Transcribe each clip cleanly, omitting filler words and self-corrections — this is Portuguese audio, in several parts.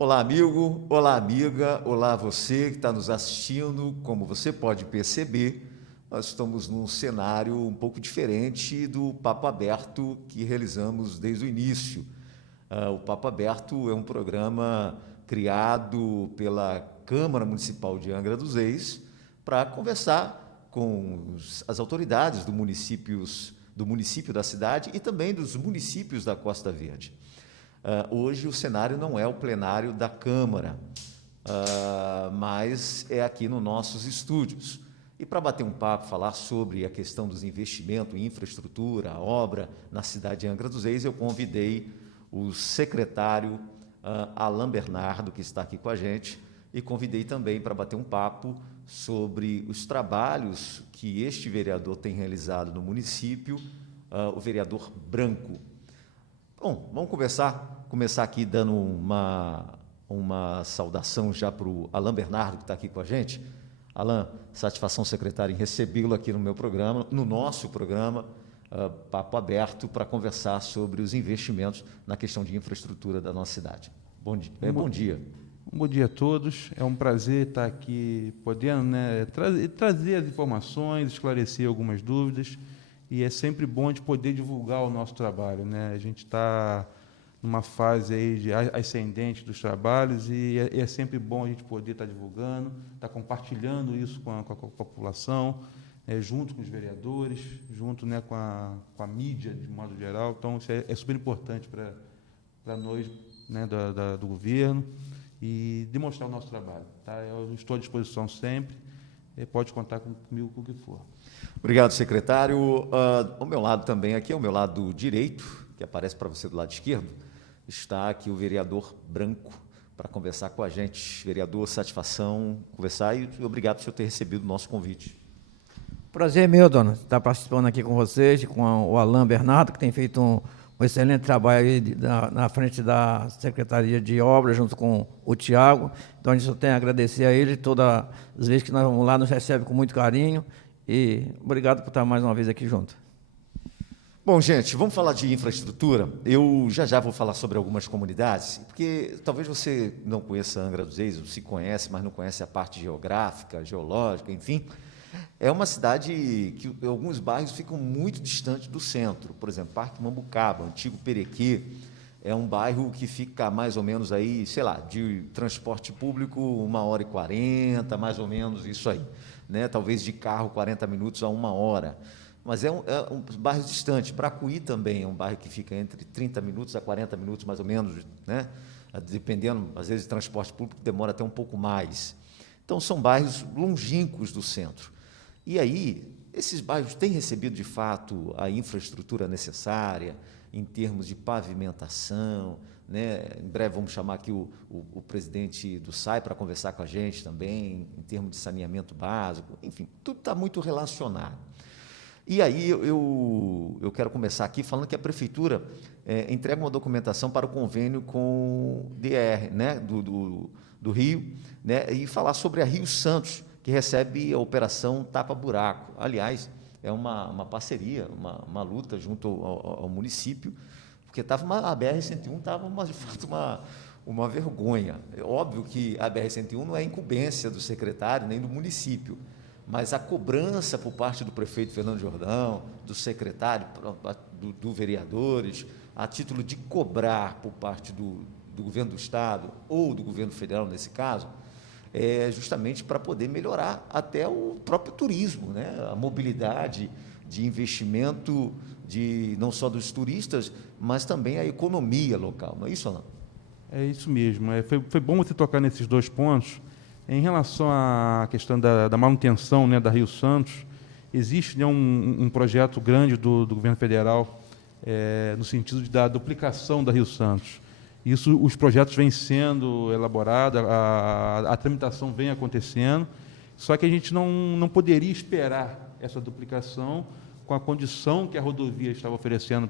Olá, amigo, olá, amiga, olá, você que está nos assistindo. Como você pode perceber, nós estamos num cenário um pouco diferente do Papo Aberto que realizamos desde o início. O Papo Aberto é um programa criado pela Câmara Municipal de Angra dos Reis para conversar com as autoridades do município da cidade e também dos municípios da Costa Verde. Hoje o cenário não é o plenário da Câmara, mas é aqui nos nossos estúdios. E para bater um papo, falar sobre a questão dos investimentos em infraestrutura, a obra na cidade de Angra dos Reis, eu convidei o secretário Alain Bernardo, que está aqui com a gente, e convidei também para bater um papo sobre os trabalhos que este vereador tem realizado no município, o vereador Branco. Bom, vamos começar aqui dando uma saudação já para o Alain Bernardo, que está aqui com a gente. Alain, satisfação, secretário, em recebê-lo aqui no meu programa, no nosso programa, Papo Aberto, para conversar sobre os investimentos na questão de infraestrutura da nossa cidade. Bom dia. Bom dia. Bom dia a todos. É um prazer estar aqui podendo, trazer as informações, esclarecer algumas dúvidas. E é sempre bom de poder divulgar o nosso trabalho, né? A gente está numa fase aí de ascendente dos trabalhos e é sempre bom a gente poder estar divulgando, estar compartilhando isso com a população, junto com os vereadores, junto, né, com a mídia, de modo geral. Então, isso é super importante para nós, né, do governo, e demonstrar o nosso trabalho. Tá? Eu estou à disposição sempre, pode contar comigo com o que for. Obrigado, secretário. Ao meu lado também, aqui ao meu lado direito, que aparece para você do lado esquerdo, está aqui o vereador Branco para conversar com a gente. Vereador, satisfação conversar e obrigado por o senhor ter recebido o nosso convite. Prazer é meu, dona, estar participando aqui com vocês, com o Alain Bernardo, que tem feito um excelente trabalho aí na frente da Secretaria de Obras, junto com o Tiago. Então, a gente só tem a agradecer a ele todas as vezes que nós vamos lá, nos recebe com muito carinho. E obrigado por estar mais uma vez aqui junto. Bom, gente, vamos falar de infraestrutura. Eu já vou falar sobre algumas comunidades, porque talvez você não conheça Angra dos Reis, ou se conhece, mas não conhece a parte geográfica, geológica, enfim. É uma cidade que alguns bairros ficam muito distantes do centro. Por exemplo, Parque Mambucaba, antigo Perequê, é um bairro que fica mais ou menos aí, sei lá, de transporte público 1h40, mais ou menos isso aí. Né? Talvez de carro 40 minutos a 1 hora. Mas é um bairro distante. Bracuí também é um bairro que fica entre 30 minutos a 40 minutos, mais ou menos, né? Dependendo, às vezes, de transporte público, demora até um pouco mais. Então, são bairros longínquos do centro. E aí, esses bairros têm recebido, de fato, a infraestrutura necessária, em termos de pavimentação, né? Em breve vamos chamar aqui o presidente do SAI para conversar com a gente também, em termos de saneamento básico, enfim, tudo está muito relacionado. E aí eu quero começar aqui falando que a Prefeitura entrega uma documentação para o convênio com o DR, né? do Rio, né? E falar sobre a Rio Santos, que recebe a operação Tapa Buraco. Aliás, é uma parceria, uma luta junto ao município, porque a BR-101 estava, de fato, uma vergonha. É óbvio que a BR-101 não é incumbência do secretário nem do município, mas a cobrança por parte do prefeito Fernando Jordão, do secretário, do vereadores, a título de cobrar por parte do governo do Estado ou do governo federal, nesse caso, é justamente para poder melhorar até o próprio turismo, né? A mobilidade de investimento não só dos turistas, mas também a economia local. Não é isso, Alain? É isso mesmo. Foi bom você tocar nesses dois pontos. Em relação à questão da manutenção, né, da Rio Santos, existe, né, um projeto grande do governo federal no sentido da duplicação da Rio Santos. Isso, os projetos vêm sendo elaborados, a tramitação vem acontecendo, só que a gente não poderia esperar essa duplicação com a condição que a rodovia estava oferecendo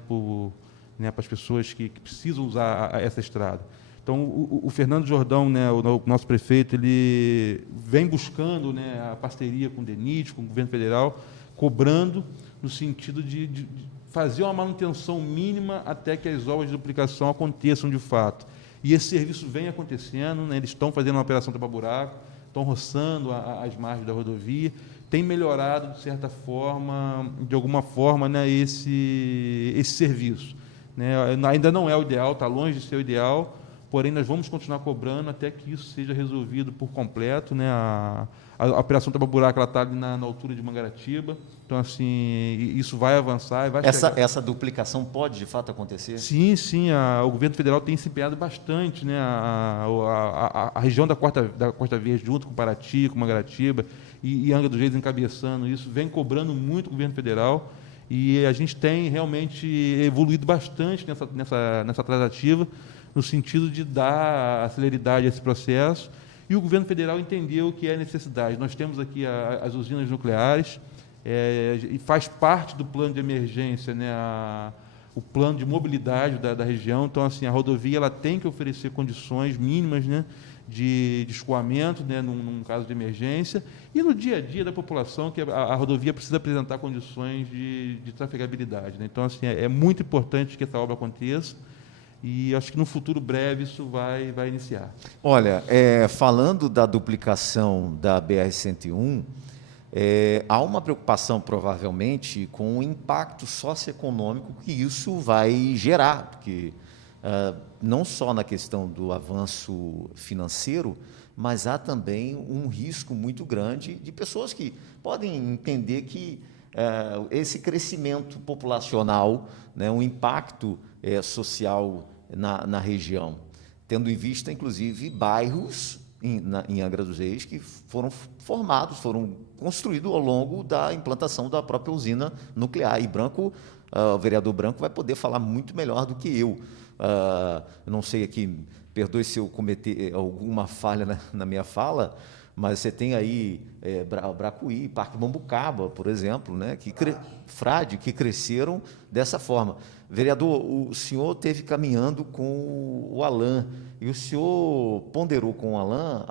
para as pessoas que precisam usar essa estrada. Então, o Fernando Jordão, né, o nosso prefeito, ele vem buscando, né, a parceria com o DENIT, com o governo federal, cobrando no sentido de fazer uma manutenção mínima até que as obras de duplicação aconteçam de fato. E esse serviço vem acontecendo, né? Eles estão fazendo uma operação tapa-buraco, estão roçando as margens da rodovia, tem melhorado, de certa forma, de alguma forma, né, esse serviço. Né? Ainda não é o ideal, está longe de ser o ideal, porém nós vamos continuar cobrando até que isso seja resolvido por completo. Né? A operação tapa-buraco está ali na altura de Mangaratiba, então assim, isso vai avançar e vai chegar. Essa duplicação pode, de fato, acontecer? Sim, sim, o governo federal tem se empenhado bastante, né? A região da Costa Verde, junto com Paraty, com Mangaratiba, e Angra dos Reis encabeçando isso, vem cobrando muito o governo federal, e a gente tem realmente evoluído bastante nessa tratativa, no sentido de dar celeridade a esse processo, e o governo federal entendeu que é necessidade. Nós temos aqui as usinas nucleares, e faz parte do plano de emergência, né, o plano de mobilidade da região. Então, assim, a rodovia ela tem que oferecer condições mínimas, né, de escoamento, né, num caso de emergência, e no dia a dia da população, que a rodovia precisa apresentar condições de trafegabilidade. Né? Então, assim, é muito importante que essa obra aconteça, e acho que no futuro breve isso vai iniciar. Olha, falando da duplicação da BR-101, há uma preocupação, provavelmente, com o impacto socioeconômico que isso vai gerar, porque não só na questão do avanço financeiro, mas há também um risco muito grande de pessoas que podem entender que esse crescimento populacional, né, um impacto social na região, tendo em vista, inclusive, bairros em Angra dos Reis que foram foram construídos ao longo da implantação da própria usina nuclear. E o vereador Branco vai poder falar muito melhor do que eu. Eu não sei aqui, perdoe se eu cometer alguma falha na minha fala, mas você tem aí Bracuí, Parque Mambucaba, por exemplo, né, Frade, que cresceram dessa forma. Vereador, o senhor esteve caminhando com o Alain, e o senhor ponderou com o Alain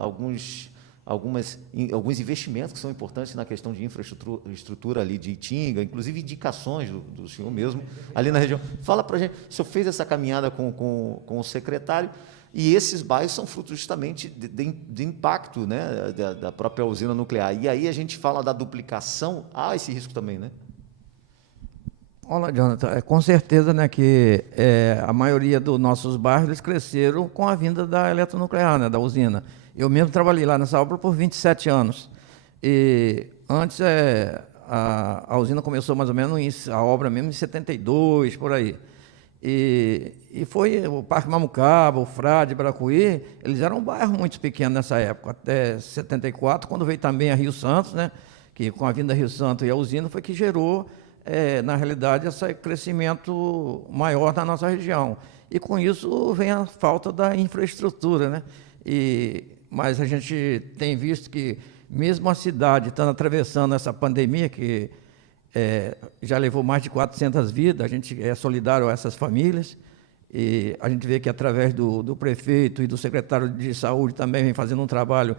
alguns investimentos que são importantes na questão de infraestrutura ali de Itinga, inclusive indicações do senhor mesmo ali na região. Fala para a gente, o senhor fez essa caminhada com o secretário, e esses bairros são fruto justamente de impacto, né, da própria usina nuclear. E aí a gente fala da duplicação, há esse risco também, né? Olha, Jonathan, com certeza, né, que a maioria dos nossos bairros eles cresceram com a vinda da eletronuclear, né, da usina. Eu mesmo trabalhei lá nessa obra por 27 anos. E antes a usina começou mais ou menos, a obra mesmo em 72, por aí. E foi o Parque Mambucaba, o Frade, Bracuí, eles eram um bairro muito pequeno nessa época, até 74, quando veio também a Rio Santos, né, que com a vinda da Rio Santos e a usina foi que gerou, na realidade, esse crescimento maior na nossa região. E com isso vem a falta da infraestrutura, né? Mas a gente tem visto que, mesmo a cidade estando atravessando essa pandemia, que já levou mais de 400 vidas, a gente é solidário a essas famílias, e a gente vê que, através do prefeito e do secretário de saúde, também vem fazendo um trabalho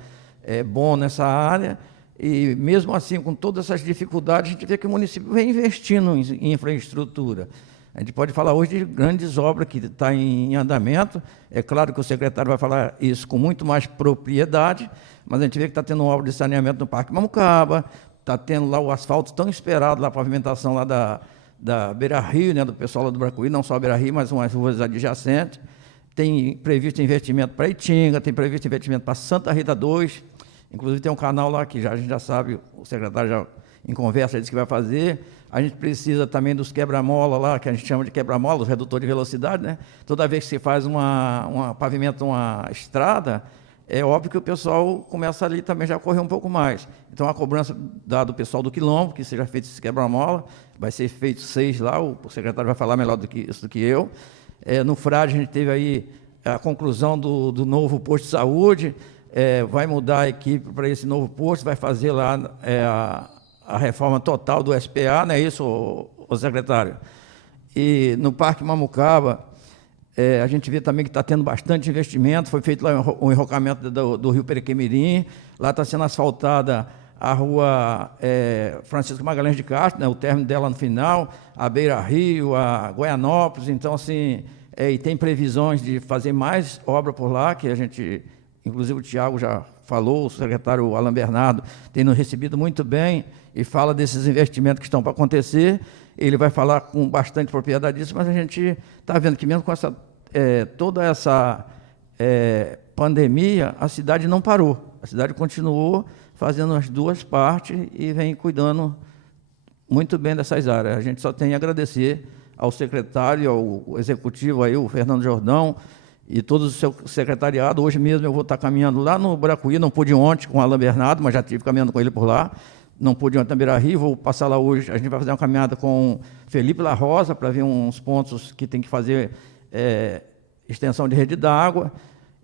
bom nessa área, e mesmo assim, com todas essas dificuldades, a gente vê que o município vem investindo em infraestrutura. A gente pode falar hoje de grandes obras que estão em andamento. É claro que o secretário vai falar isso com muito mais propriedade, mas a gente vê que está tendo uma obra de saneamento no Parque Mambucaba, está tendo lá o asfalto tão esperado, lá a pavimentação lá da Beira-Rio, né, do pessoal lá do Bracuí, não só a Beira-Rio, mas umas ruas adjacentes. Tem previsto investimento para Itinga, tem previsto investimento para Santa Rita 2, inclusive tem um canal lá que a gente já sabe, o secretário já em conversa disse que vai fazer. A gente precisa também dos quebra-mola lá, que a gente chama de quebra-mola, os redutores de velocidade, né? Toda vez que se faz pavimenta uma estrada, é óbvio que o pessoal começa ali também já a correr um pouco mais. Então, a cobrança do pessoal do Quilombo, que seja feito esse quebra-mola, vai ser feito 6 lá, o secretário vai falar melhor do que eu. No Frade, a gente teve aí a conclusão do novo posto de saúde, vai mudar a equipe para esse novo posto, vai fazer lá a reforma total do SPA, não é isso, o secretário? E no Parque Mambucaba, a gente vê também que está tendo bastante investimento, foi feito lá o enrocamento do Rio Perequemirim, lá está sendo asfaltada a rua Francisco Magalhães de Castro, né, o término dela no final, a Beira-Rio, a Goianópolis. Então, assim, e tem previsões de fazer mais obra por lá, que a gente, inclusive o Tiago já falou, o secretário Alan Bernardo tem nos recebido muito bem e fala desses investimentos que estão para acontecer. Ele vai falar com bastante propriedade disso, mas a gente está vendo que mesmo com toda essa pandemia, a cidade não parou. A cidade continuou fazendo as duas partes e vem cuidando muito bem dessas áreas. A gente só tem a agradecer ao secretário, ao executivo, aí, o Fernando Jordão, e todo o seu secretariado. Hoje mesmo eu vou estar caminhando lá no Buracuí, não pude ontem com o Alan Bernardo, mas já estive caminhando com ele por lá. Não pude ontem na Beira-Rio, vou passar lá hoje. A gente vai fazer uma caminhada com Felipe La Rosa para ver uns pontos que tem que fazer extensão de rede d'água.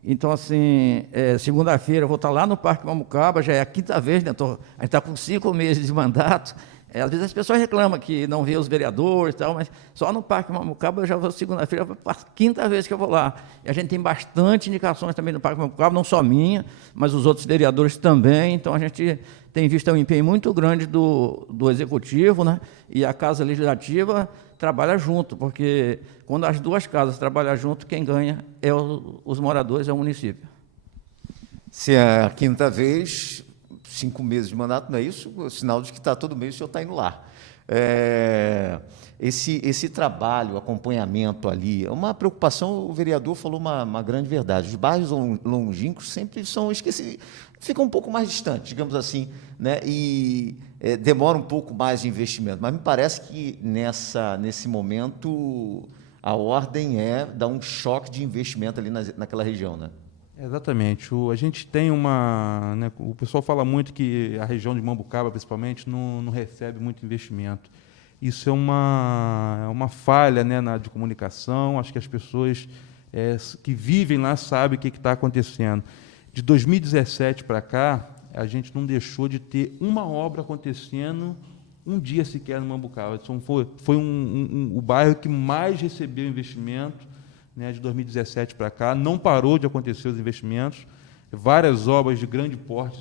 Então, assim, segunda-feira eu vou estar lá no Parque Mamucaba, já é a quinta vez, né? A gente está com 5 meses de mandato. Às vezes as pessoas reclamam que não vê os vereadores e tal, mas só no Parque Mamucaba eu já vou segunda-feira, a quinta vez que eu vou lá. E a gente tem bastante indicações também no Parque Mamucaba, não só minha, mas os outros vereadores também. Então a gente tem visto um empenho muito grande do Executivo, né? E a Casa Legislativa trabalha junto, porque quando as duas casas trabalham junto, quem ganha é os moradores, é o município. Se é a quinta vez, 5 meses de mandato, não é isso? O sinal de que todo mês o senhor está indo lá. Esse trabalho, acompanhamento ali, é uma preocupação. O vereador falou uma grande verdade. Os bairros longínquos sempre são esquecidos, ficam um pouco mais distantes, digamos assim, né? E demora um pouco mais de investimento. Mas me parece que nesse momento a ordem é dar um choque de investimento ali naquela região, né? Exatamente. A gente tem né, o pessoal fala muito que a região de Mambucaba, principalmente, não recebe muito investimento. Isso é uma falha, né, de comunicação. Acho que as pessoas que vivem lá sabem o que está acontecendo. De 2017 para cá, a gente não deixou de ter uma obra acontecendo um dia sequer no Mambucaba. Foi o bairro que mais recebeu investimento, né, de 2017 para cá. Não parou de acontecer os investimentos. Várias obras de grande porte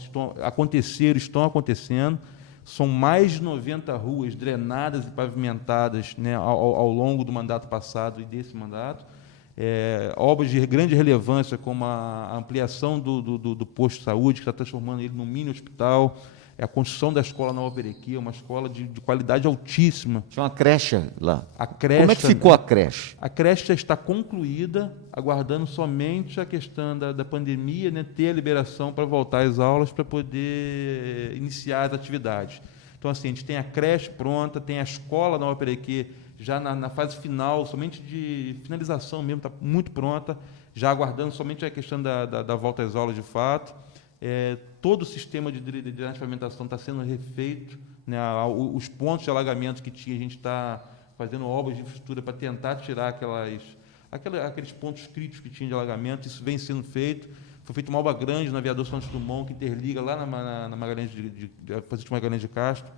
estão acontecendo. São mais de 90 ruas drenadas e pavimentadas, né, ao longo do mandato passado e desse mandato. Obras de grande relevância, como a ampliação do posto de saúde, que está transformando ele num mini hospital, a construção da escola Nova Perequê, uma escola de qualidade altíssima. Tinha uma creche lá. Como é que ficou a creche? A creche já está concluída, aguardando somente a questão da pandemia, né, ter a liberação para voltar às aulas, para poder iniciar as atividades. Então, assim, a gente tem a creche pronta, tem a escola Nova Perequê já na fase final, somente de finalização mesmo, está muito pronta, já aguardando somente a questão da volta às aulas de fato. Todo o sistema de drenagem e pavimentação está sendo refeito, né? Os pontos de alagamento que tinha, a gente está fazendo obras de infraestrutura para tentar tirar aqueles pontos críticos que tinha de alagamento. Isso vem sendo feito. Foi feita uma obra grande na Aviador Santos Dumont, que interliga lá na Magalhães de Castro.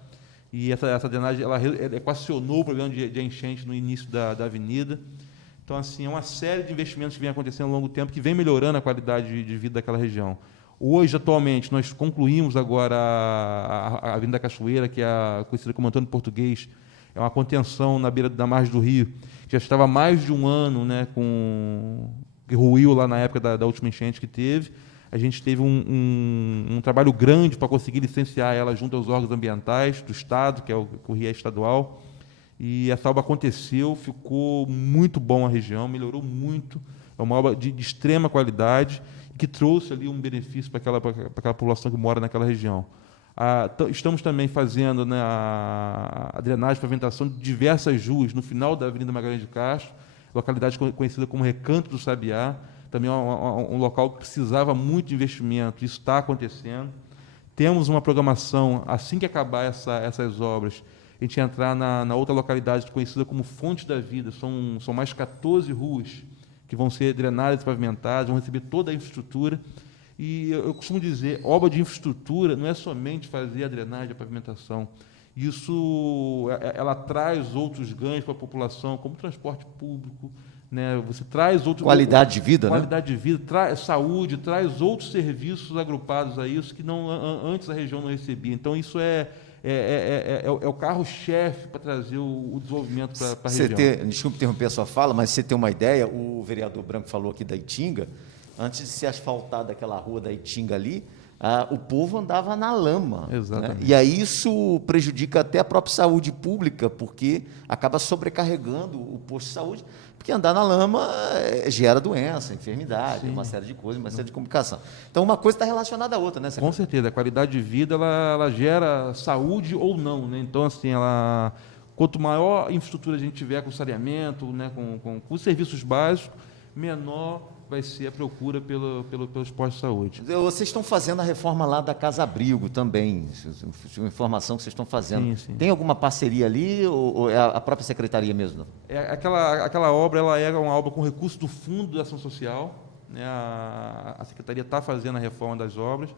E essa drenagem ela equacionou o problema de enchente no início da avenida. Então, assim, é uma série de investimentos que vem acontecendo ao longo do tempo, que vem melhorando a qualidade de vida daquela região. Hoje, atualmente, nós concluímos agora a Avenida Cachoeira, que é conhecida como Antônio Português. É uma contenção na beira da margem do rio, que já estava há mais de um ano, né, que ruiu lá na época da última enchente que teve. A gente teve um trabalho grande para conseguir licenciar ela junto aos órgãos ambientais do Estado, que é o RIE estadual. E essa obra aconteceu, ficou muito bom a região, melhorou muito. É uma obra de extrema qualidade, que trouxe ali um benefício para aquela população que mora naquela região. Estamos também fazendo, né, a drenagem e pavimentação de diversas ruas no final da Avenida Magalhães de Castro, localidade conhecida como Recanto do Sabiá, também um local que precisava muito de investimento. Isso está acontecendo. Temos uma programação, assim que acabar essas obras, a gente entrar na outra localidade conhecida como Fonte da Vida. São mais 14 ruas que vão ser drenadas e pavimentadas, vão receber toda a infraestrutura. E eu costumo dizer, obra de infraestrutura não é somente fazer a drenagem e a pavimentação. Isso, ela traz outros ganhos para a população, como transporte público, né? Você traz qualidade de vida, qualidade de vida, traz saúde, traz outros serviços agrupados a isso que antes a região não recebia. Então, isso é é o carro-chefe para trazer o desenvolvimento para a região. Desculpe interromper a sua fala, mas você tem uma ideia, o vereador Branco falou aqui da Itinga, antes de ser asfaltada aquela rua da Itinga ali, o povo andava na lama. Exatamente. Né? E aí isso prejudica até a própria saúde pública, porque acaba sobrecarregando o posto de saúde, porque andar na lama gera doença, enfermidade, Sim. uma série de coisas, uma série de complicação. Então, uma coisa está relacionada à outra, né, Com certeza, a qualidade de vida ela gera saúde ou não, né? Então, assim, quanto maior infraestrutura a gente tiver com saneamento, né, com os serviços básicos, menor vai ser a procura pelos postos de saúde. Vocês estão fazendo a reforma lá da Casa Abrigo também, uma informação que vocês estão fazendo. Sim. Tem alguma parceria ali ou é a própria secretaria mesmo? Aquela obra ela é uma obra com recurso do Fundo de Ação Social, né? A Secretaria está fazendo a reforma das obras,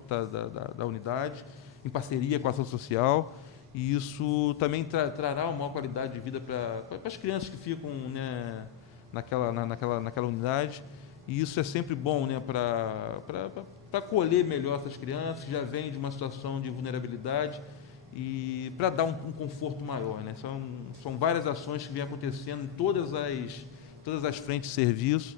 da unidade, em parceria com a Ação Social, e isso também trará uma maior qualidade de vida para as crianças que ficam, né, naquela unidade. E isso é sempre bom, né, para acolher melhor essas crianças que já vêm de uma situação de vulnerabilidade e para dar um conforto maior. Né? São várias ações que vêm acontecendo em todas as frentes de serviço,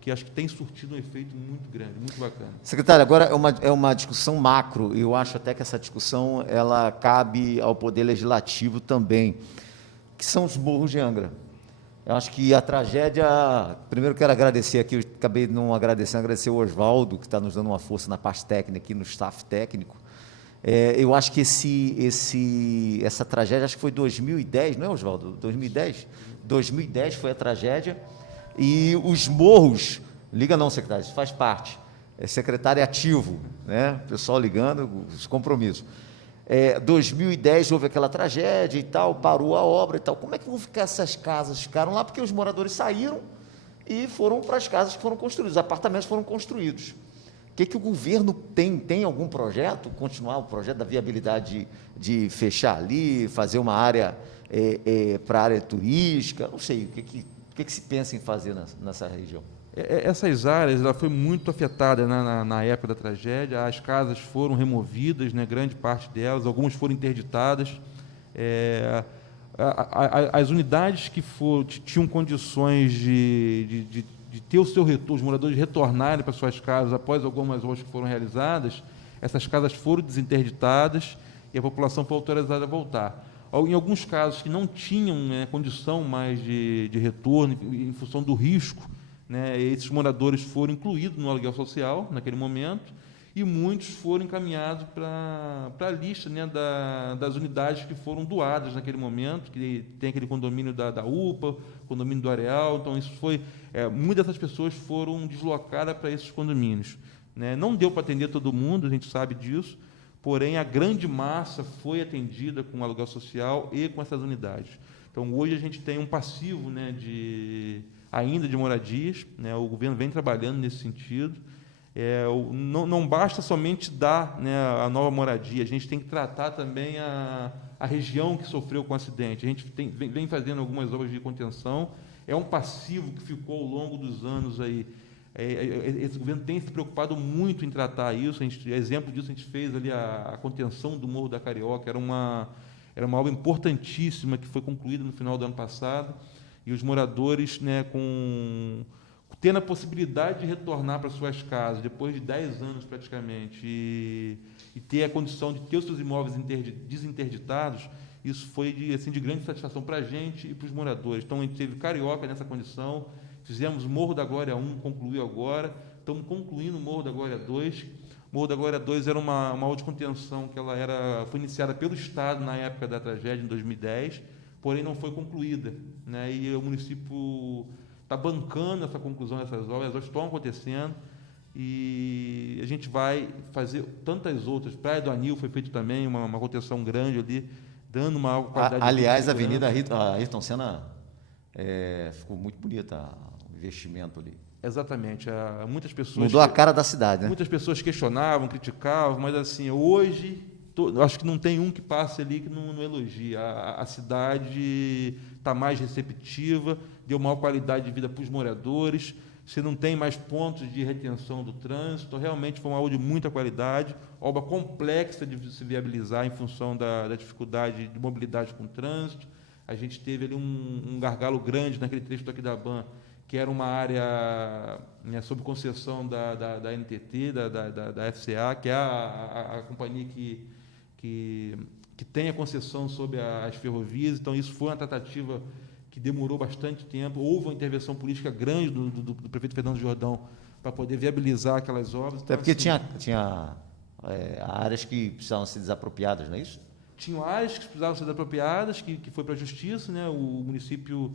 que acho que tem surtido um efeito muito grande, muito bacana. Secretário, agora é uma discussão macro, e eu acho até que essa discussão ela cabe ao Poder Legislativo também, que são os morros de Angra. Eu acho que a tragédia... Primeiro quero agradecer aqui, eu acabei não agradecendo, agradecer o Oswaldo, que está nos dando uma força na parte técnica, aqui no staff técnico. Eu acho que essa tragédia, acho que foi 2010, não é, Oswaldo? 2010? 2010 foi a tragédia, e os morros... Liga não, secretário, isso faz parte. Secretário é ativo, né? O pessoal ligando, os compromissos. 2010 houve aquela tragédia e tal, parou a obra e tal. Como é que vão ficar essas casas? Ficaram lá porque os moradores saíram e foram para as casas que foram construídas, os apartamentos foram construídos. O que o governo tem algum projeto? Continuar o projeto da viabilidade de fechar ali, fazer uma área para área turística? Não sei, o que se pensa em fazer nessa região? Essas áreas ela foi muito afetada, né, na época da tragédia. As casas foram removidas, né, grande parte delas, algumas foram interditadas. As unidades que tinham condições de ter o seu retorno, os moradores retornarem para suas casas após algumas obras que foram realizadas, essas casas foram desinterditadas e a população foi autorizada a voltar. Em alguns casos que não tinham, né, condição mais de retorno, em função do risco, né, esses moradores foram incluídos no aluguel social naquele momento e muitos foram encaminhados para a lista, né, das unidades que foram doadas naquele momento, que tem aquele condomínio da UPA, condomínio do Areal. Então, isso foi... muitas dessas pessoas foram deslocadas para esses condomínios. Né? Não deu para atender todo mundo, a gente sabe disso, porém, a grande massa foi atendida com o aluguel social e com essas unidades. Então, hoje a gente tem um passivo, né, ainda de moradias, né? O governo vem trabalhando nesse sentido. Não basta somente dar, né, a nova moradia, a gente tem que tratar também a região que sofreu com o acidente. A gente vem fazendo algumas obras de contenção, é um passivo que ficou ao longo dos anos aí. Esse governo tem se preocupado muito em tratar isso. Exemplo disso, a gente fez ali a contenção do Morro da Carioca, era uma obra importantíssima que foi concluída no final do ano passado, e os moradores, né, tendo a possibilidade de retornar para suas casas depois de 10 anos praticamente e ter a condição de ter os seus imóveis desinterditados, isso foi de grande satisfação para a gente e para os moradores. Então, a gente teve Carioca nessa condição, fizemos o Morro da Glória 1, concluiu agora, estamos concluindo o Morro da Glória 2. O Morro da Glória 2 era uma obra de contenção que foi iniciada pelo Estado na época da tragédia, em 2010, porém não foi concluída, né? E o município está bancando essa conclusão dessas obras, as obras estão acontecendo, e a gente vai fazer tantas outras. Praia do Anil foi feito também, uma contenção grande ali, dando uma qualidade. Aliás, a Avenida Ayrton Senna ficou muito bonita, o investimento ali. Exatamente. Muitas pessoas... Mudou a cara da cidade, né? Muitas pessoas questionavam, criticavam, mas assim, hoje... acho que não tem um que passe ali que não elogie. A cidade está mais receptiva, deu maior qualidade de vida para os moradores, você não tem mais pontos de retenção do trânsito. Realmente foi uma obra de muita qualidade, obra complexa de se viabilizar em função da dificuldade de mobilidade com o trânsito. A gente teve ali um gargalo grande naquele trecho do Aquidauban, que era uma área, né, sob concessão da NTT, da FCA, que é a companhia que tem a concessão sobre as ferrovias. Então, isso foi uma tratativa que demorou bastante tempo. Houve uma intervenção política grande do prefeito Fernando Jordão para poder viabilizar aquelas obras. Até Então, porque assim, tinha áreas que precisavam ser desapropriadas, não é isso? tinham áreas que precisavam ser desapropriadas, que foi para a justiça, né? O município,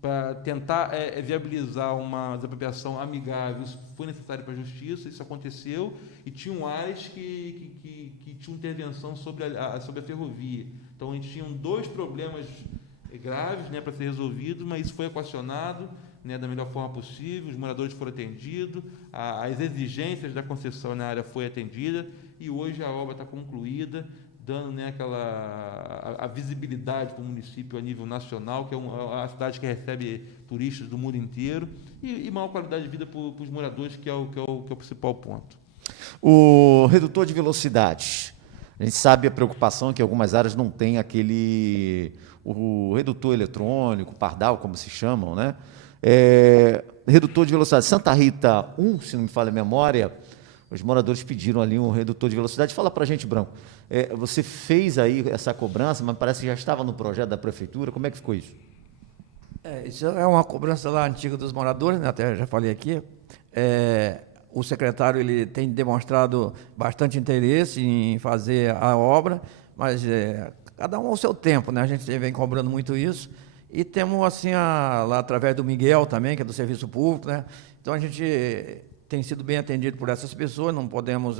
para tentar viabilizar uma desapropriação amigável, isso foi necessário para a justiça, isso aconteceu, e tinham áreas que tinham intervenção sobre a ferrovia. Então, a gente tinha dois problemas graves, né, para ser resolvidos, mas isso foi equacionado, né, da melhor forma possível, os moradores foram atendidos, as exigências da concessão na área foi atendida, e hoje a obra está concluída, dando, né, a visibilidade para o município a nível nacional, que é uma cidade que recebe turistas do mundo inteiro, e maior qualidade de vida para os moradores, que é o principal ponto. O redutor de velocidade. A gente sabe a preocupação que algumas áreas não têm o redutor eletrônico, pardal, como se chamam, né? Redutor de velocidade. Santa Rita 1, se não me falha a memória, os moradores pediram ali um redutor de velocidade. Fala para a gente, Branco, você fez aí essa cobrança, mas parece que já estava no projeto da prefeitura. Como é que ficou isso? Isso é uma cobrança lá antiga dos moradores, né? Até já falei aqui. O secretário ele tem demonstrado bastante interesse em fazer a obra, mas cada um ao seu tempo, né? A gente vem cobrando muito isso. E temos, assim, lá através do Miguel também, que é do Serviço Público, né? Então, a gente tem sido bem atendido por essas pessoas, não podemos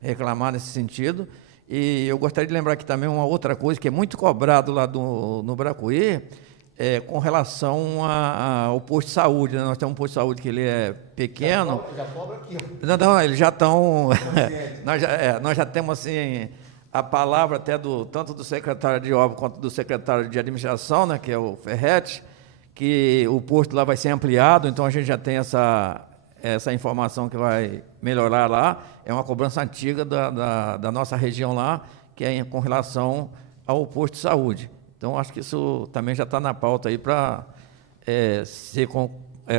reclamar nesse sentido. E eu gostaria de lembrar aqui também uma outra coisa, que é muito cobrado lá no Bracuí, com relação ao posto de saúde, né? Nós temos um posto de saúde que ele é pequeno. Já cobra aqui. Não, eles já estão... nós já temos, assim, a palavra até tanto do secretário de obra quanto do secretário de administração, né, que é o Ferretti, que o posto lá vai ser ampliado, então a gente já tem essa informação que vai melhorar lá. É uma cobrança antiga da nossa região lá, que é com relação ao posto de saúde. Então, acho que isso também já está na pauta aí para ser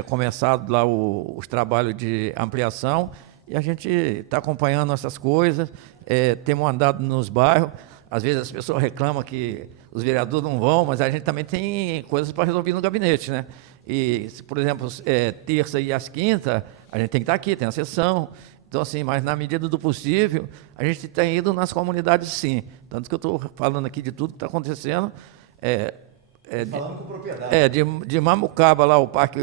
começado lá os trabalhos de ampliação, e a gente está acompanhando essas coisas, temos andado nos bairros. Às vezes as pessoas reclamam que os vereadores não vão, mas a gente também tem coisas para resolver no gabinete, né? E, por exemplo, terça e às quintas, a gente tem que estar aqui, tem a sessão. Então, assim, mas na medida do possível, a gente tem ido nas comunidades, sim. Tanto que eu estou falando aqui de tudo que está acontecendo. Falando com propriedade. De Mamucaba, lá, o parque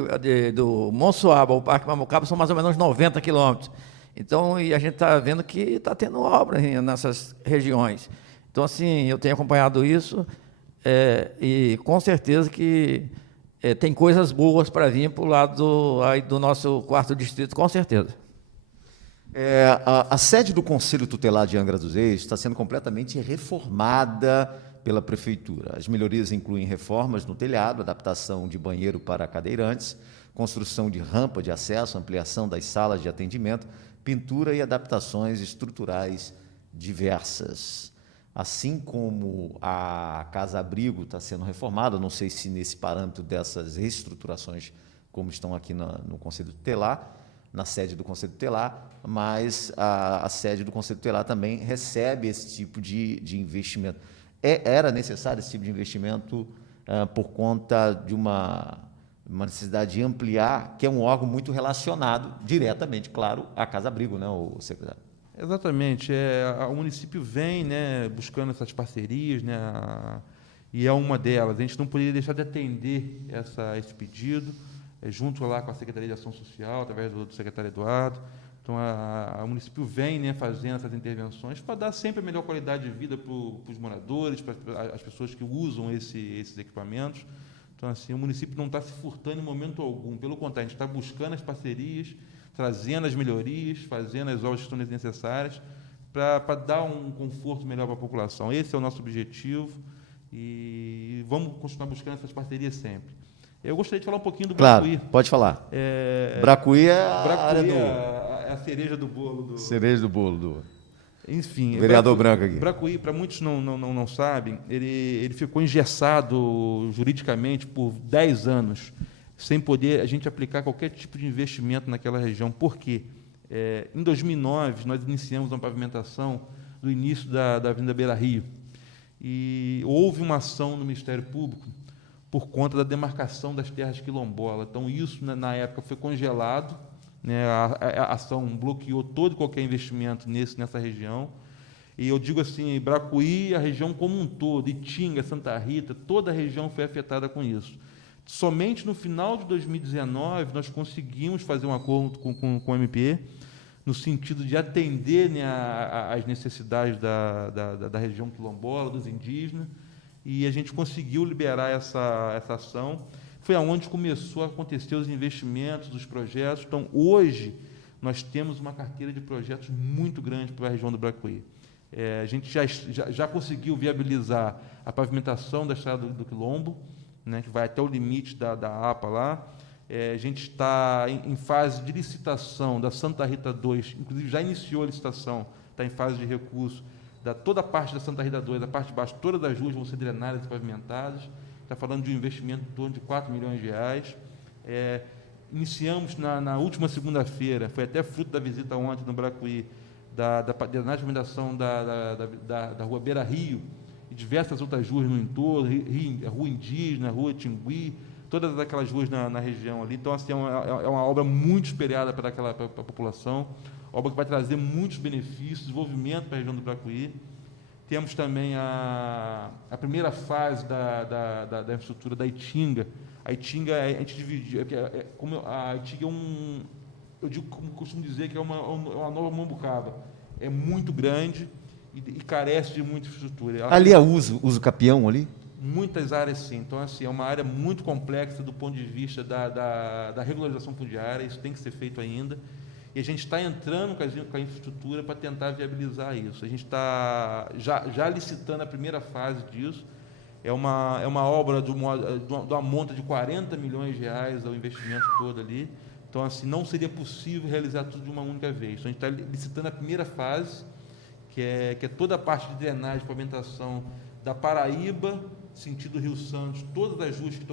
do Monsuaba, o Parque Mamucaba, são mais ou menos 90 quilômetros. Então, e a gente está vendo que está tendo obra nessas regiões. Então, assim, eu tenho acompanhado isso, e com certeza que tem coisas boas para vir para o lado do nosso 4º distrito, com certeza. A sede do Conselho Tutelar de Angra dos Reis está sendo completamente reformada pela Prefeitura. As melhorias incluem reformas no telhado, adaptação de banheiro para cadeirantes, construção de rampa de acesso, ampliação das salas de atendimento, pintura e adaptações estruturais diversas. Assim como a Casa-Abrigo está sendo reformada, não sei se nesse parâmetro dessas reestruturações, como estão aqui no Conselho Tutelar, na sede do Conselho Tutelar, mas a sede do Conselho Tutelar também recebe esse tipo de investimento. Era necessário esse tipo de investimento por conta de uma necessidade de ampliar, que é um órgão muito relacionado diretamente, claro, à Casa-Abrigo, né, o secretário? Exatamente. O município vem, né, buscando essas parcerias, né, e é uma delas. A gente não poderia deixar de atender esse pedido, junto lá com a Secretaria de Ação Social, através do secretário Eduardo. Então, o município vem, né, fazendo essas intervenções para dar sempre a melhor qualidade de vida para os moradores, para as pessoas que usam esses equipamentos. Então, assim, o município não está se furtando em momento algum. Pelo contrário, a gente está buscando as parcerias, trazendo as melhorias, fazendo as obras que estão necessárias para dar um conforto melhor para a população. Esse é o nosso objetivo e vamos continuar buscando essas parcerias sempre. Eu gostaria de falar um pouquinho do Claro, Bracuí. pode falar. Bracuí é a área Bracuí do... é a cereja do bolo do... Cereja do bolo do Enfim, vereador branco aqui. Bracuí, para muitos não sabem, ele ficou engessado juridicamente por 10 anos, sem poder a gente aplicar qualquer tipo de investimento naquela região. Por quê? Em 2009, nós iniciamos uma pavimentação do início da Avenida Beira Rio, e houve uma ação no Ministério Público por conta da demarcação das terras quilombolas. Então, isso, na época, foi congelado, né? A ação bloqueou todo e qualquer investimento nessa região. E eu digo assim, Bracuí, a região como um todo, Itinga, Santa Rita, toda a região foi afetada com isso. Somente no final de 2019, nós conseguimos fazer um acordo com o MP, no sentido de atender, né, as necessidades da região quilombola, dos indígenas, e a gente conseguiu liberar essa ação. Foi aonde começou a acontecer os investimentos, os projetos. Então, hoje, nós temos uma carteira de projetos muito grande para a região do Bracuí. A gente já conseguiu viabilizar a pavimentação da estrada do Quilombo, né, que vai até o limite da APA lá. A gente está em fase de licitação da Santa Rita 2, inclusive já iniciou a licitação, está em fase de recurso, toda a parte da Santa Rita 2, a parte de baixo, todas as ruas vão ser drenadas e pavimentadas. Está falando de um investimento em torno de 4 milhões de reais. Iniciamos na última segunda-feira, foi até fruto da visita ontem no Bracuí, da pavimentação da Rua Beira Rio e diversas outras ruas no entorno, Rua Indígena, Rua Tingui, todas aquelas ruas na região ali. Então, assim, é uma obra muito esperada para a população, obra que vai trazer muitos benefícios, desenvolvimento para a região do Bracuí. Temos também a primeira fase da infraestrutura da Itinga. A Itinga, a gente dividiu, a Itinga eu digo, como costumo dizer, que é uma nova Mambucaba. É muito grande e carece de muita infraestrutura. Ali é uso capião ali? Muitas áreas, sim. Então, assim, é uma área muito complexa do ponto de vista da regularização fundiária, isso tem que ser feito ainda. E a gente está entrando com a infraestrutura para tentar viabilizar isso. A gente está já licitando a primeira fase disso. É uma obra de uma monta de 40 milhões de reais, o investimento todo ali. Então, assim, não seria possível realizar tudo de uma única vez. Então, a gente está licitando a primeira fase, que é toda a parte de drenagem, pavimentação da Paraíba, sentido Rio Santos, todas as ruas que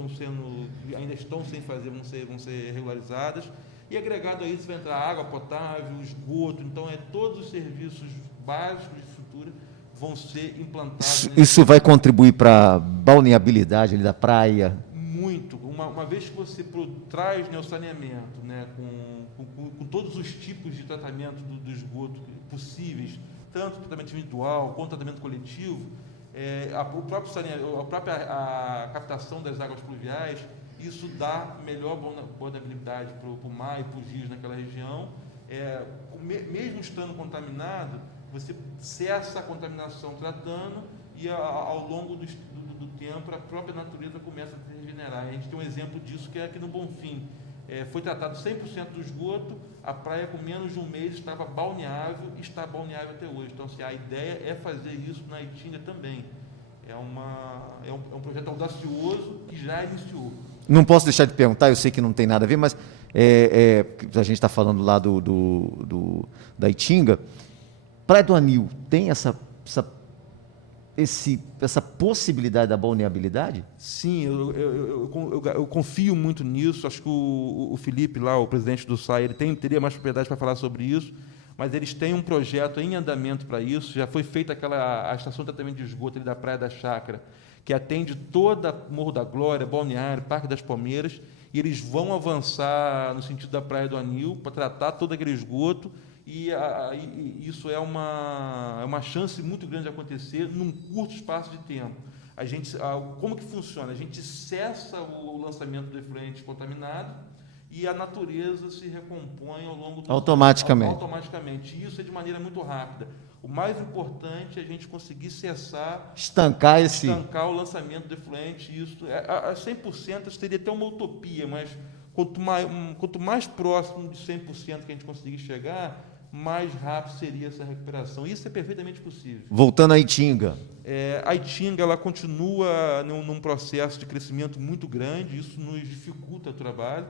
ainda estão sem fazer vão ser regularizadas. E agregado a isso vai entrar água potável, esgoto, então todos os serviços básicos de infraestrutura vão ser implantados. Isso vai contribuir para a balneabilidade ali da praia? Muito. Uma vez que você traz, né, o saneamento, né, com todos os tipos de tratamento do esgoto possíveis, tanto tratamento individual quanto tratamento coletivo, a própria captação das águas pluviais, isso dá melhor balneabilidade para o mar e para os rios naquela região. Mesmo estando contaminado, você cessa a contaminação tratando e ao longo do tempo a própria natureza começa a se regenerar. A gente tem um exemplo disso que é aqui no Bonfim. Foi tratado 100% do esgoto, a praia com menos de um mês estava balneável e está balneável até hoje. Então, assim, a ideia é fazer isso na Itinga também. É um projeto audacioso que já iniciou. Não posso deixar de perguntar, eu sei que não tem nada a ver, mas a gente está falando lá da Itinga. Praia do Anil tem essa possibilidade da balneabilidade? Sim, eu confio muito nisso. Acho que o Felipe, lá, o presidente do SAI, ele teria mais propriedade para falar sobre isso, mas eles têm um projeto em andamento para isso. Já foi feita a estação de tratamento de esgoto ali da Praia da Chácara, que atende toda Morro da Glória, Balneário, Parque das Palmeiras, e eles vão avançar no sentido da Praia do Anil para tratar todo aquele esgoto, e isso é uma chance muito grande de acontecer num curto espaço de tempo. Como que funciona? A gente cessa o lançamento do efluente contaminado e a natureza se recompõe ao longo do automaticamente. Automaticamente. Isso é de maneira muito rápida. O mais importante é a gente conseguir cessar, estancar o lançamento do efluente. Isso a 100% seria até uma utopia, mas quanto mais próximo de 100% que a gente conseguir chegar, mais rápido seria essa recuperação. Isso é perfeitamente possível. Voltando à Itinga. A Itinga ela continua num processo de crescimento muito grande, isso nos dificulta o trabalho,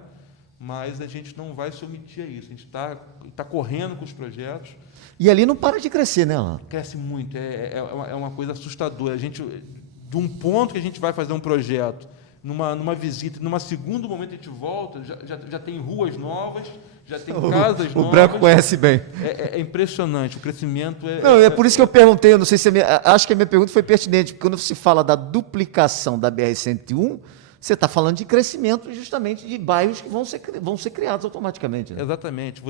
mas a gente não vai se omitir a isso. A gente está correndo com os projetos. E ali não para de crescer, né, Alan? Cresce muito, é uma coisa assustadora. De um ponto que a gente vai fazer um projeto, numa visita, num segundo momento a gente volta, já tem ruas novas, já tem casas novas. O Branco conhece bem. É impressionante, o crescimento Não, é por isso que eu perguntei, eu não sei se acho que a minha pergunta foi pertinente, porque quando se fala da duplicação da BR-101, você está falando de crescimento justamente de bairros que vão ser criados automaticamente. Né? Exatamente.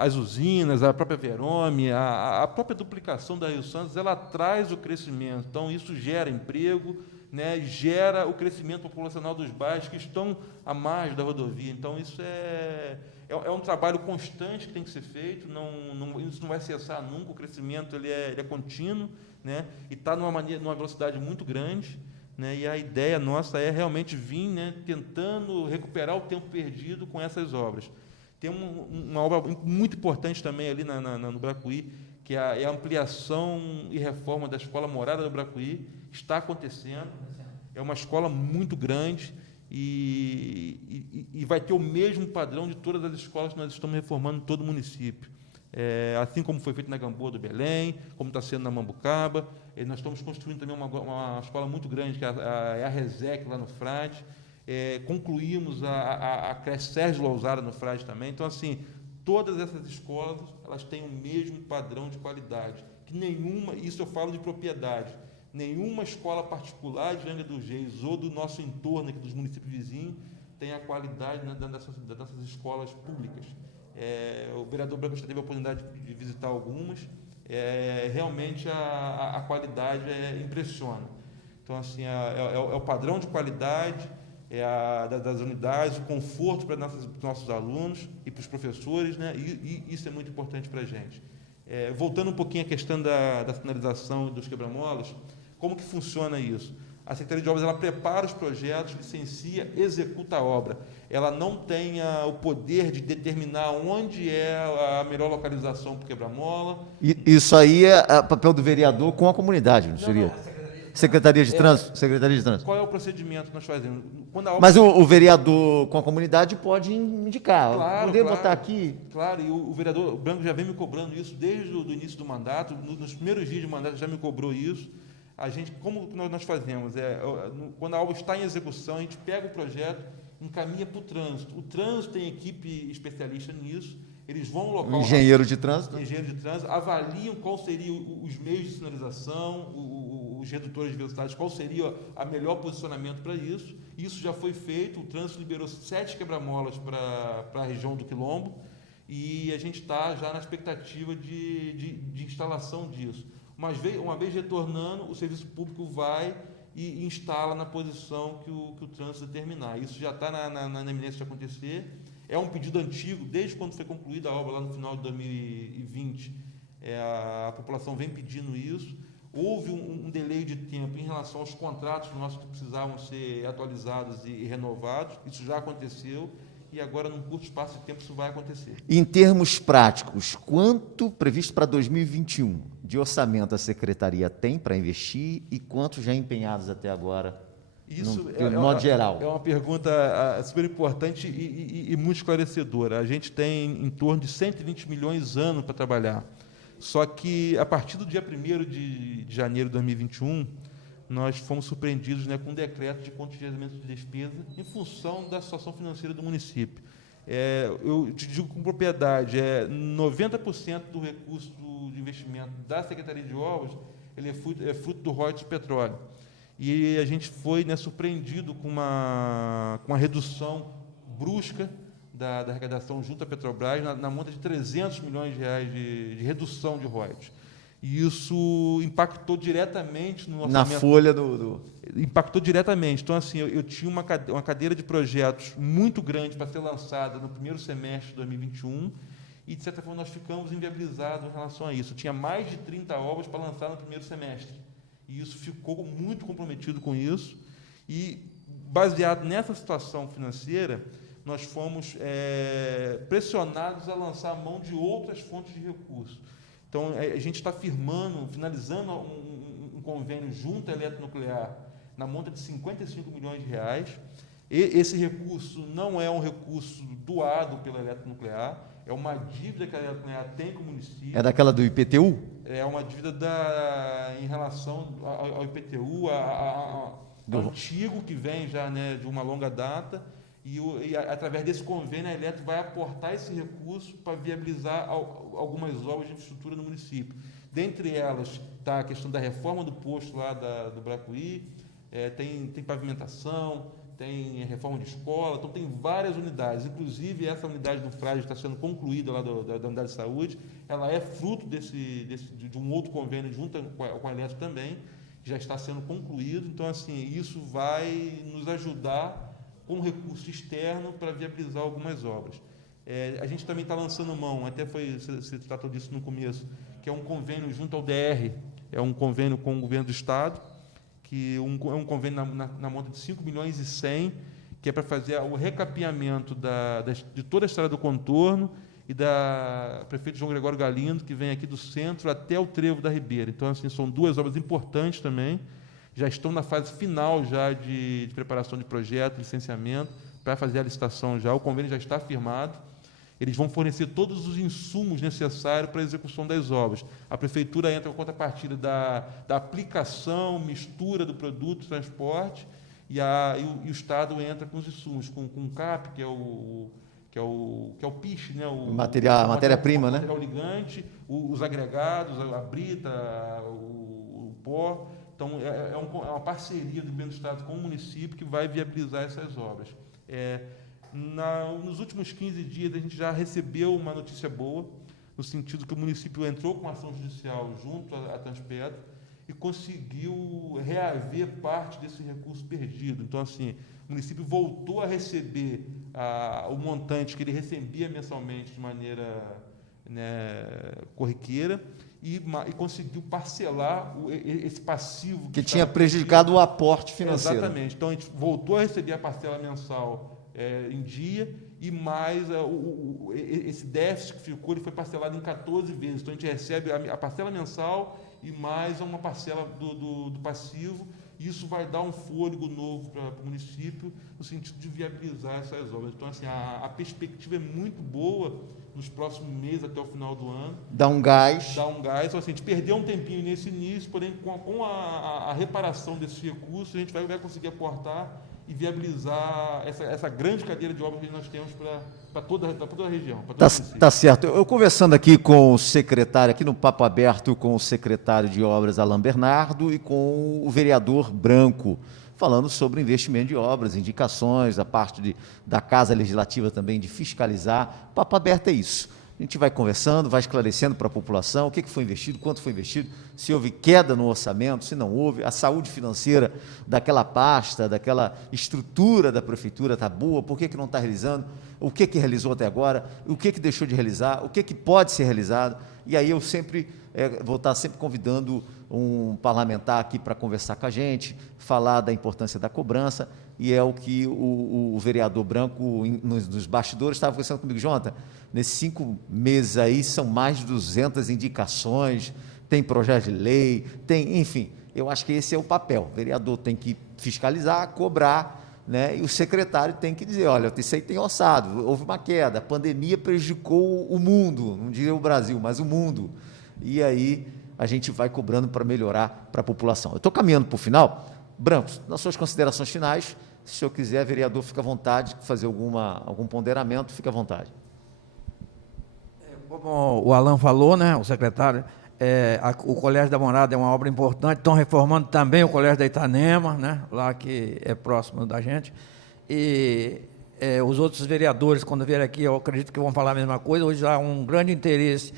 As usinas, a própria Verome, a própria duplicação da Rio Santos, ela traz o crescimento. Então, isso gera emprego, né, gera o crescimento populacional dos bairros que estão à margem da rodovia. Então, isso é um trabalho constante que tem que ser feito, isso não vai cessar nunca, o crescimento ele é contínuo, né, e está numa velocidade muito grande. Né, e a ideia nossa é realmente vir, né, tentando recuperar o tempo perdido com essas obras. Tem uma obra muito importante também ali no Bracuí, que é a ampliação e reforma da Escola Morada do Bracuí, está acontecendo. É uma escola muito grande e vai ter o mesmo padrão de todas as escolas que nós estamos reformando em todo o município. Assim como foi feito na Gamboa do Belém, como está sendo na Mambucaba. Nós estamos construindo também uma escola muito grande, que é a Resec, lá no Frade. Concluímos a creche Sérgio Lousada no Frade também. Então, assim, todas essas escolas elas têm o mesmo padrão de qualidade. Que nenhuma, isso eu falo de propriedade, nenhuma escola particular de Angra dos Reis ou do nosso entorno, aqui dos municípios vizinhos, tem a qualidade, né, dessas escolas públicas. O vereador Branco já teve a oportunidade de visitar algumas. Realmente a qualidade impressiona. Então, assim, é o padrão de qualidade das unidades, o conforto para nossos alunos e para os professores, né? E isso é muito importante para a gente. Voltando um pouquinho à questão da sinalização e dos quebra-molas, como que funciona isso? A Secretaria de Obras ela prepara os projetos, licencia, executa a obra. Ela não tem o poder de determinar onde é a melhor localização para o quebra-mola. Isso aí é papel do vereador com a comunidade, não seria? Secretaria de Trânsito? Secretaria de Trânsito. Qual é o procedimento que nós fazemos? Mas o vereador com a comunidade pode indicar. Claro, poder botar aqui. Claro, e o vereador Branco já vem me cobrando isso desde o início do mandato. Nos primeiros dias de mandato já me cobrou isso. A gente, como nós fazemos? Quando a obra está em execução, a gente pega o projeto, encaminha para o trânsito. O trânsito tem equipe especialista nisso, eles vão ao local... Engenheiro de trânsito, avaliam qual seriam os meios de sinalização, os redutores de velocidade, qual seria o melhor posicionamento para isso. Isso já foi feito, o trânsito liberou 7 quebra-molas para a região do Quilombo, e a gente está já na expectativa de instalação disso. Uma vez retornando, o serviço público vai e instala na posição que o trânsito determinar. Isso já está na iminência de acontecer. É um pedido antigo, desde quando foi concluída a obra lá no final de 2020. A população vem pedindo isso. Houve um delay de tempo em relação aos contratos nossos que precisavam ser atualizados e renovados. Isso já aconteceu. E agora, num curto espaço de tempo, isso vai acontecer. Em termos práticos, quanto previsto para 2021 de orçamento a Secretaria tem para investir e quantos já empenhados até agora, de modo geral? É uma pergunta super importante e muito esclarecedora. A gente tem em torno de 120 milhões ano para trabalhar. Só que, a partir do dia 1º de janeiro de 2021, nós fomos surpreendidos, né, com um decreto de contingenciamento de despesa em função da situação financeira do município. Eu te digo com propriedade, 90% do recurso de investimento da Secretaria de Obras ele é fruto do royalties de petróleo. E a gente foi, né, surpreendido com uma redução brusca da arrecadação junto à Petrobras na monta de 300 milhões de reais de redução de royalties. E isso impactou diretamente no orçamento. Na folha do... Impactou diretamente. Então, assim, eu tinha uma cadeira de projetos muito grande para ser lançada no primeiro semestre de 2021 e, de certa forma, nós ficamos inviabilizados em relação a isso. Eu tinha mais de 30 obras para lançar no primeiro semestre. E isso ficou muito comprometido com isso. E, baseado nessa situação financeira, nós fomos pressionados a lançar a mão de outras fontes de recursos. Então, a gente está finalizando um convênio junto à Eletronuclear na monta de R$55 milhões. E esse recurso não é um recurso doado pela Eletronuclear, é uma dívida que a Eletronuclear tem com o município. É daquela do IPTU? É uma dívida em relação ao IPTU, antigo, que vem já, né, de uma longa data, e através desse convênio a Eletro vai aportar esse recurso para viabilizar algumas obras de infraestrutura no município. Dentre elas está a questão da reforma do posto lá do Bracuí, tem pavimentação, tem reforma de escola, então tem várias unidades, inclusive essa unidade do Frade está sendo concluída lá da unidade de saúde, ela é fruto de um outro convênio junto com a Eletro também, que já está sendo concluído, então assim, isso vai nos ajudar com recurso externo para viabilizar algumas obras. A gente também está lançando mão, até se tratou disso no começo, que é um convênio junto ao DR, é um convênio com o governo do Estado, que é um convênio na monta de 5 milhões e 100, que é para fazer o recapeamento de toda a estrada do contorno e da prefeito João Gregório Galindo, que vem aqui do centro até o trevo da Ribeira. Então, assim, são duas obras importantes também, já estão na fase final já de preparação de projeto, licenciamento, para fazer a licitação já, o convênio já está firmado. Eles vão fornecer todos os insumos necessários para a execução das obras. A prefeitura entra com contrapartida da aplicação, mistura do produto, transporte, e o Estado entra com os insumos, com o CAP, que é o piche, né? Matéria-prima, né? O material ligante, os agregados, a brita, o pó. Então, é uma parceria do governo do Estado com o município que vai viabilizar essas obras. Nos últimos 15 dias, a gente já recebeu uma notícia boa, no sentido que o município entrou com ação judicial junto à Transpetro e conseguiu reaver parte desse recurso perdido. Então, assim, o município voltou a receber o montante que ele recebia mensalmente de maneira, né, corriqueira e conseguiu parcelar esse passivo que tinha prejudicado o aporte financeiro. Exatamente. Então, a gente voltou a receber a parcela mensal em dia, e mais esse déficit que ficou, ele foi parcelado em 14 vezes. Então, a gente recebe a parcela mensal e mais uma parcela do passivo, e isso vai dar um fôlego novo para o município, no sentido de viabilizar essas obras. Então, assim, a perspectiva é muito boa nos próximos meses, até o final do ano. Dá um gás. Então, assim, a gente perdeu um tempinho nesse início, porém, com a reparação desses recursos, a gente vai conseguir aportar e viabilizar essa grande cadeira de obras que nós temos para toda a região. Tá certo. Eu conversando aqui com o secretário, aqui no Papo Aberto, com o secretário de Obras, Alain Bernardo, e com o vereador Branco, falando sobre investimento de obras, indicações, a parte da Casa Legislativa também de fiscalizar. Papo Aberto é isso. A gente vai conversando, vai esclarecendo para a população o que foi investido, quanto foi investido, se houve queda no orçamento, se não houve, a saúde financeira daquela pasta, daquela estrutura da prefeitura está boa, por que não está realizando, o que realizou até agora, o que deixou de realizar, o que pode ser realizado. E aí eu sempre vou estar sempre convidando um parlamentar aqui para conversar com a gente, falar da importância da cobrança, e é o que o vereador Branco, nos bastidores, estava conversando comigo. Jonathan, nesses 5 meses aí, são mais de 200 indicações, tem projeto de lei, enfim, eu acho que esse é o papel. O vereador tem que fiscalizar, cobrar, né? E o secretário tem que dizer, olha, isso aí tem orçado, houve uma queda, a pandemia prejudicou o mundo, não diria o Brasil, mas o mundo. E aí a gente vai cobrando para melhorar para a população. Eu estou caminhando para o final. Branco, nas suas considerações finais, se o senhor quiser, vereador, fica à vontade, fazer algum ponderamento, fica à vontade. Como o Alain falou, né, o secretário, o Colégio da Morada é uma obra importante, estão reformando também o Colégio da Itanema, né, lá que é próximo da gente, e os outros vereadores, quando vierem aqui, eu acredito que vão falar a mesma coisa. Hoje há um grande interesse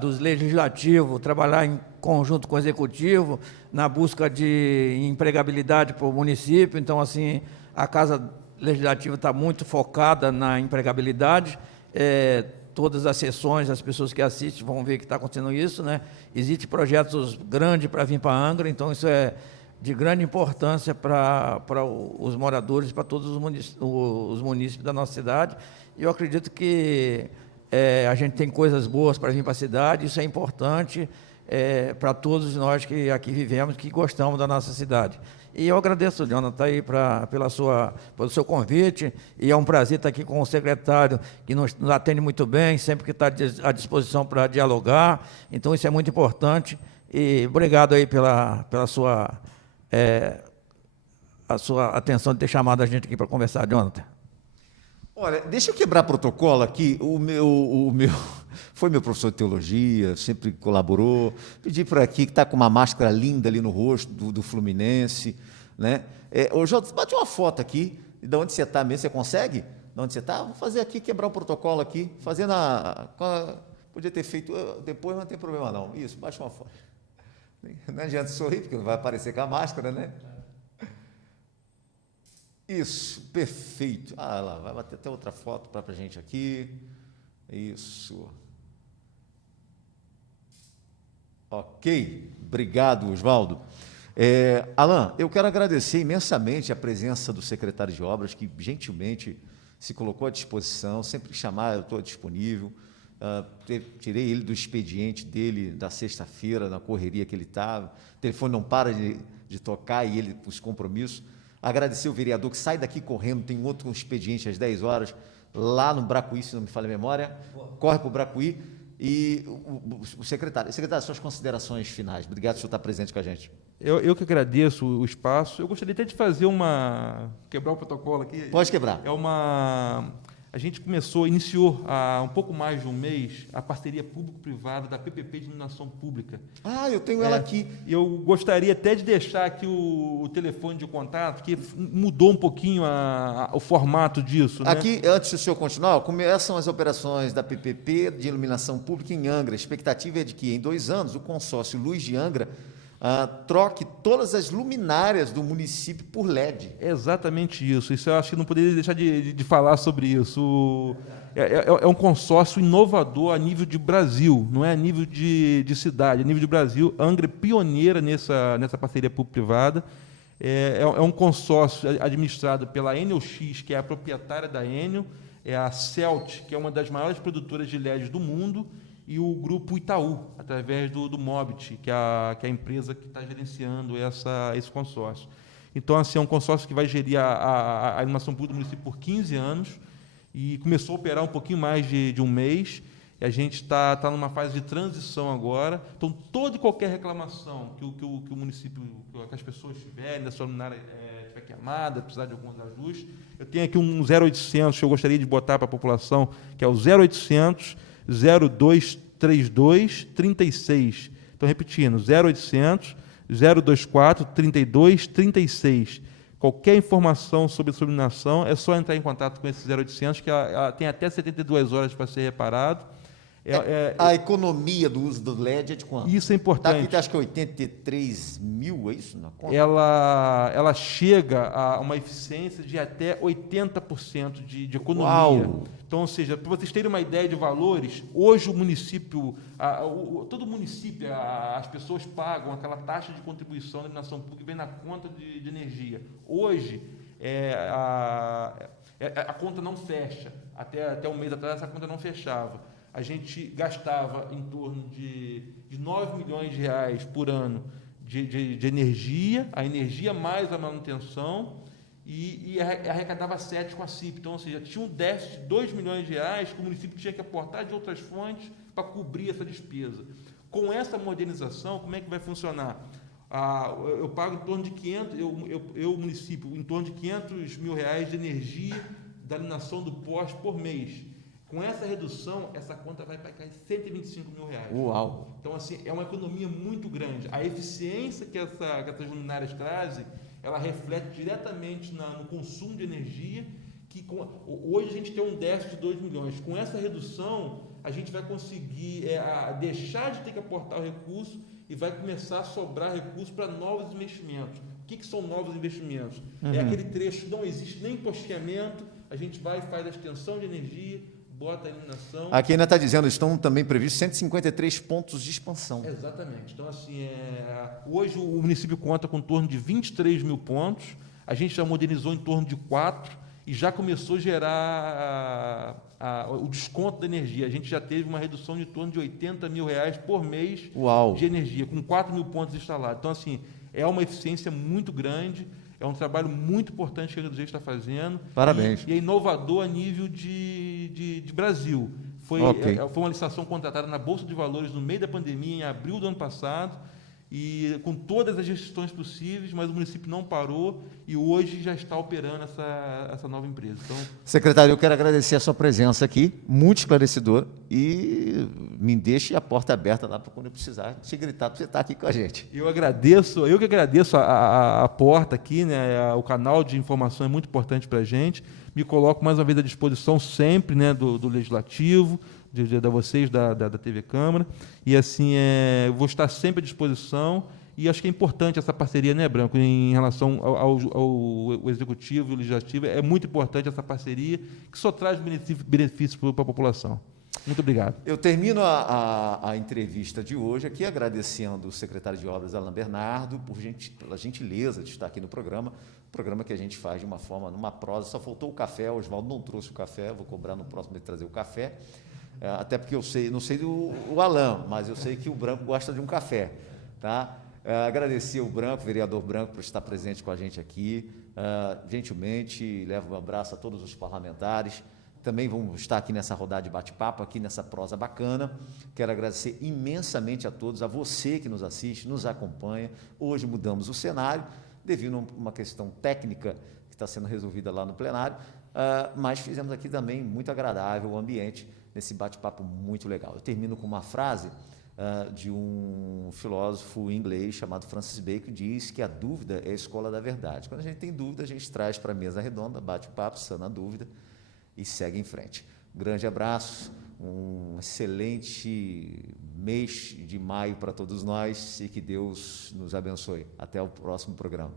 dos legislativos, trabalhar em conjunto com o executivo, na busca de empregabilidade para o município. Então, assim, a Casa Legislativa está muito focada na empregabilidade. Todas as sessões, as pessoas que assistem vão ver que está acontecendo isso, né? Existem projetos grandes para vir para Angra, então isso de grande importância para os moradores, para todos os munícipes da nossa cidade. E eu acredito que a gente tem coisas boas para vir para a cidade, isso é importante para todos nós que aqui vivemos, que gostamos da nossa cidade. E eu agradeço, Jonathan, aí pelo seu convite, e é um prazer estar aqui com o secretário, que nos atende muito bem, sempre que está à disposição para dialogar, então isso é muito importante, e obrigado aí pela sua atenção de ter chamado a gente aqui para conversar, Jonathan. Olha, deixa eu quebrar protocolo aqui. Foi meu professor de teologia, sempre colaborou. Pedi para aqui, que está com uma máscara linda ali no rosto do Fluminense. Né? Ô, Jota, bate uma foto aqui. De onde você está mesmo? Você consegue? De onde você está? Vou fazer aqui, quebrar o protocolo aqui. Fazendo podia ter feito depois, não tem problema não. Isso, bate uma foto. Não adianta sorrir, porque não vai aparecer com a máscara, né? Isso, perfeito. Ah, lá, vai bater até outra foto para a gente aqui. Isso. Ok, obrigado, Oswaldo. Alan, eu quero agradecer imensamente a presença do secretário de Obras, que gentilmente se colocou à disposição, sempre que chamar eu estou disponível. Tirei ele do expediente dele da sexta-feira, na correria que ele estava. O telefone não para de tocar e ele, os compromissos. Agradecer o vereador que sai daqui correndo, tem outro expediente às 10 horas, lá no Bracuí, se não me falha a memória, corre para o Bracuí, e o secretário. Secretário, suas considerações finais. Obrigado por estar presente com a gente. Eu que agradeço o espaço. Eu gostaria até de fazer quebrar o protocolo aqui. Pode quebrar. A gente iniciou há um pouco mais de um mês a parceria público-privada da PPP de Iluminação Pública. Ah, eu tenho ela aqui. Eu gostaria até de deixar aqui o telefone de contato, que mudou um pouquinho o formato disso. Aqui, né? Antes do senhor continuar, começam as operações da PPP de Iluminação Pública em Angra. A expectativa é de que, em 2 anos, o consórcio Luz de Angra troque todas as luminárias do município por LED. É exatamente isso. Isso eu acho que não poderia deixar de falar sobre isso. É um consórcio inovador a nível de Brasil, não é a nível de cidade, a nível de Brasil. Angra é pioneira nessa parceria público-privada. É um consórcio administrado pela Enel X, que é a proprietária da Enel, a Celt, que é uma das maiores produtoras de LEDs do mundo, e o Grupo Itaú, através do Mobit, que é a empresa que está gerenciando esse consórcio. Então, assim, é um consórcio que vai gerir a iluminação pública do município por 15 anos e começou a operar um pouquinho mais de um mês. E a gente está numa fase de transição agora. Então, toda e qualquer reclamação que o município, que as pessoas tiverem, da sua luminária estiver queimada, precisar de alguns ajustes, eu tenho aqui um 0800 que eu gostaria de botar para a população, que é o 0800 0232 36. Então, repetindo, 0800 024 32 36. Qualquer informação sobre iluminação, é só entrar em contato com esse 0800, que ela tem até 72 horas para ser reparado. A economia do uso do LED é de quanto? Isso é importante. Está aqui, acho que 83 mil, é isso? Na conta? Ela chega a uma eficiência de até 80% de economia. Uau! Então, ou seja, para vocês terem uma ideia de valores, hoje o município, todo município, as pessoas pagam aquela taxa de contribuição da iluminação pública que vem na conta de energia. Hoje, a conta não fecha. Até um mês atrás, essa conta não fechava. A gente gastava em torno de 9 milhões de reais por ano de energia, a energia mais a manutenção, e arrecadava 7 com a CIP. Então, ou seja, tinha um déficit de 2 milhões de reais que o município tinha que aportar de outras fontes para cobrir essa despesa. Com essa modernização, como é que vai funcionar? Eu pago em torno de 500, município, em torno de 500 mil reais de energia da iluminação do poste por mês. Com essa redução, essa conta vai para cair 125 mil reais. Uau! Então, assim, é uma economia muito grande. A eficiência que essas luminárias trazem, ela reflete diretamente no consumo de energia, hoje a gente tem um déficit de 2 milhões. Com essa redução, a gente vai conseguir deixar de ter que aportar o recurso e vai começar a sobrar recurso para novos investimentos. O que são novos investimentos? É aquele trecho que não existe nem posteamento, a gente vai e faz a extensão de energia, bota a iluminação. Aqui ainda está dizendo, estão também previstos 153 pontos de expansão. Exatamente. Então, assim, hoje o município conta com em torno de 23 mil pontos, a gente já modernizou em torno de 4 e já começou a gerar o desconto da energia. A gente já teve uma redução de em torno de R$80 mil por mês Uau. de energia, com 4 mil pontos instalados. Então, assim, é uma eficiência muito grande, é um trabalho muito importante que a Angra dos Reis está fazendo. Parabéns. E é inovador a nível de Brasil. Foi uma licitação contratada na Bolsa de Valores no meio da pandemia, em abril do ano passado, e com todas as restrições possíveis, mas o município não parou e hoje já está operando essa nova empresa. Então, secretário, eu quero agradecer a sua presença aqui, muito esclarecedor, e me deixe a porta aberta lá para quando eu precisar te gritar para você estar aqui com a gente. eu que agradeço a porta aqui, né? O canal de informação é muito importante para a gente. Me coloco mais uma vez à disposição sempre, né, do Legislativo, de vocês da TV Câmara, e assim, eu vou estar sempre à disposição, e acho que é importante essa parceria, né, Branco, em relação ao Executivo e o Legislativo, é muito importante essa parceria, que só traz benefícios para a população. Muito obrigado. Eu termino a entrevista de hoje aqui agradecendo o secretário de Obras, Alain Bernardo, pela gentileza de estar aqui no programa que a gente faz de uma forma, numa prosa. Só faltou o café, o Oswaldo não trouxe o café, vou cobrar no próximo de trazer o café, até porque não sei do Alain, mas eu sei que o Branco gosta de um café, tá? Agradecer o Branco, o vereador Branco, por estar presente com a gente aqui, gentilmente, levo um abraço a todos os parlamentares. Também vamos estar aqui nessa rodada de bate-papo, aqui nessa prosa bacana. Quero agradecer imensamente a todos, a você que nos assiste, nos acompanha. Hoje mudamos o cenário, devido a uma questão técnica que está sendo resolvida lá no plenário, mas fizemos aqui também muito agradável o ambiente, nesse bate-papo muito legal. Eu termino com uma frase de um filósofo inglês chamado Francis Bacon, que diz que a dúvida é a escola da verdade. Quando a gente tem dúvida, a gente traz para a mesa redonda, bate o papo, sana a dúvida, e segue em frente. Um grande abraço, um excelente mês de maio para todos nós e que Deus nos abençoe. Até o próximo programa.